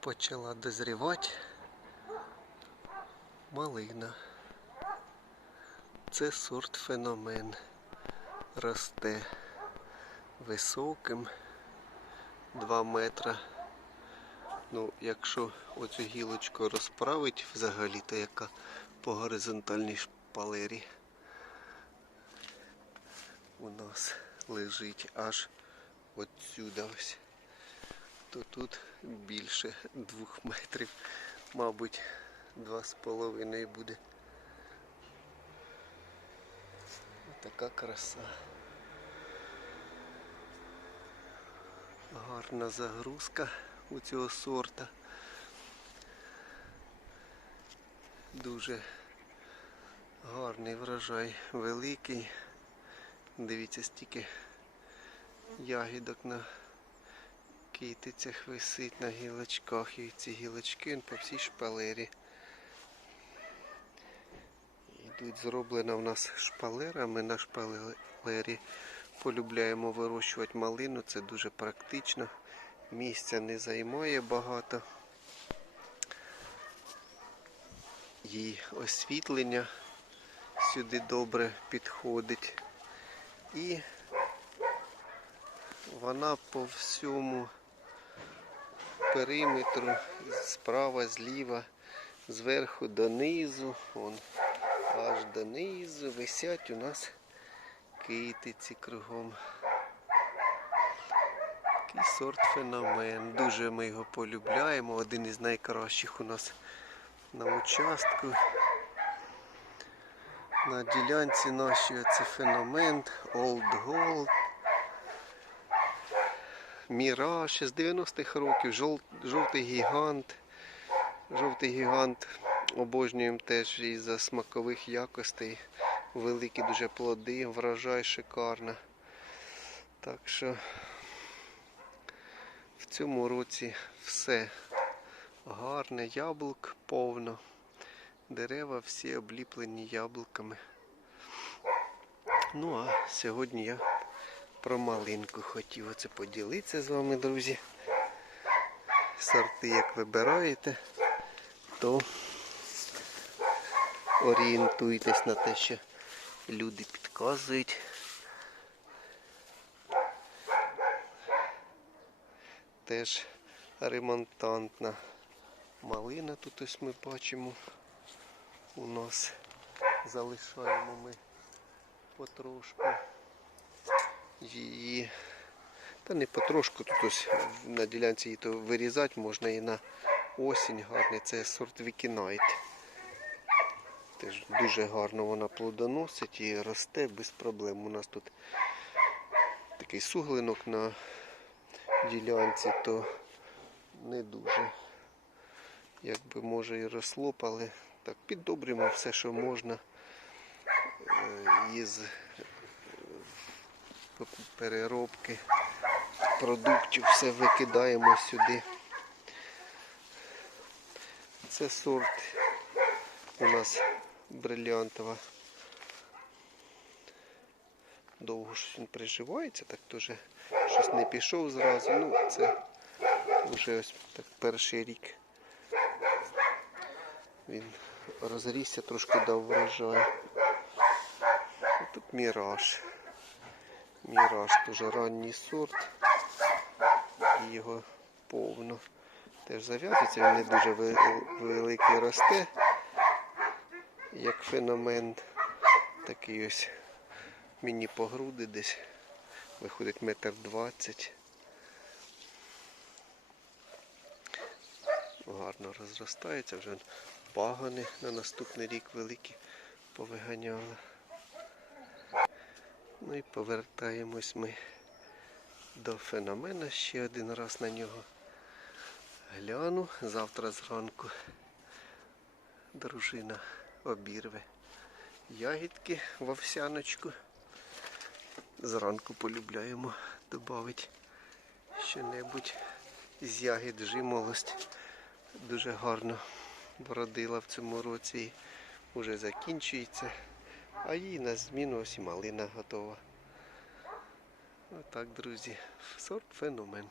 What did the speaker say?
почала дозрівати малина. Це сорт феномен. Росте високим 2 метра. Ну, якщо оцю гілочку розправить взагалі, то яка по горизонтальній шпалері у нас лежить аж отсюда ось то тут більше двох метрів, мабуть, два з половиною буде. Така краса. Гарна загрузка у цього сорта. Дуже гарний врожай, великий. Дивіться, стільки ягідок на китицях висить на гілочках і ці гілочки по всій шпалері. Йдуть зроблена в нас шпалера. Ми на шпалері полюбляємо вирощувати малину. Це дуже практично. Місця не займає багато. Їй освітлення сюди добре підходить. І вона по всьому периметру, справа, зліва, зверху донизу, вон, аж донизу висять у нас китиці кругом. Такий сорт феномен. Дуже ми його полюбляємо. Один із найкращих у нас на участку. На ділянці нашій це феномен Old Gold. Міраж з 90-х років, жов- жовтий гігант. Жовтий гігант обожнюємо теж із-за смакових якостей. Великі дуже плоди, врожай шикарно. Так що в цьому році все гарне, яблук повно. Дерева всі обліплені яблуками. Ну а сьогодні я про малинку хотів оце поділитися з вами, друзі. Сорти, як вибираєте, то орієнтуйтесь на те, що люди підказують. Теж ремонтантна малина тут ось ми бачимо. У нас залишаємо ми потрошку її. Та не потрошку, тут ось на ділянці її то вирізати можна і на осінь гарний. Це сорт Вікінайт. Теж дуже гарно вона плодоносить і росте без проблем. У нас тут такий суглинок на ділянці, то не дуже. Якби може і росло, але так піддобрюємо все, що можна е, із переробки продуктів, все викидаємо сюди. Це сорт у нас брилянтова. Довго ж він приживається, так теж щось не пішов зразу. Ну, це вже ось так перший рік. Він розрісся, трошки дав врожай. Тут міраж. Міраж дуже ранній сорт. І його повно. Теж зав'язується, він не дуже великий росте, як феномен. Такий ось мені по груди десь. Виходить метр двадцять. Гарно розростається, вже пагони на наступний рік великі повиганяли. Ну і повертаємось ми до феномена ще один раз на нього. Гляну завтра зранку. Дружина обірве ягідки в овсяночку. Зранку полюбляємо додати що-небудь з ягід жимолость. Дуже гарно вродила в цьому році і вже закінчується. А їй на зміну ось і малина готова. Отак, друзі, сорт феномен.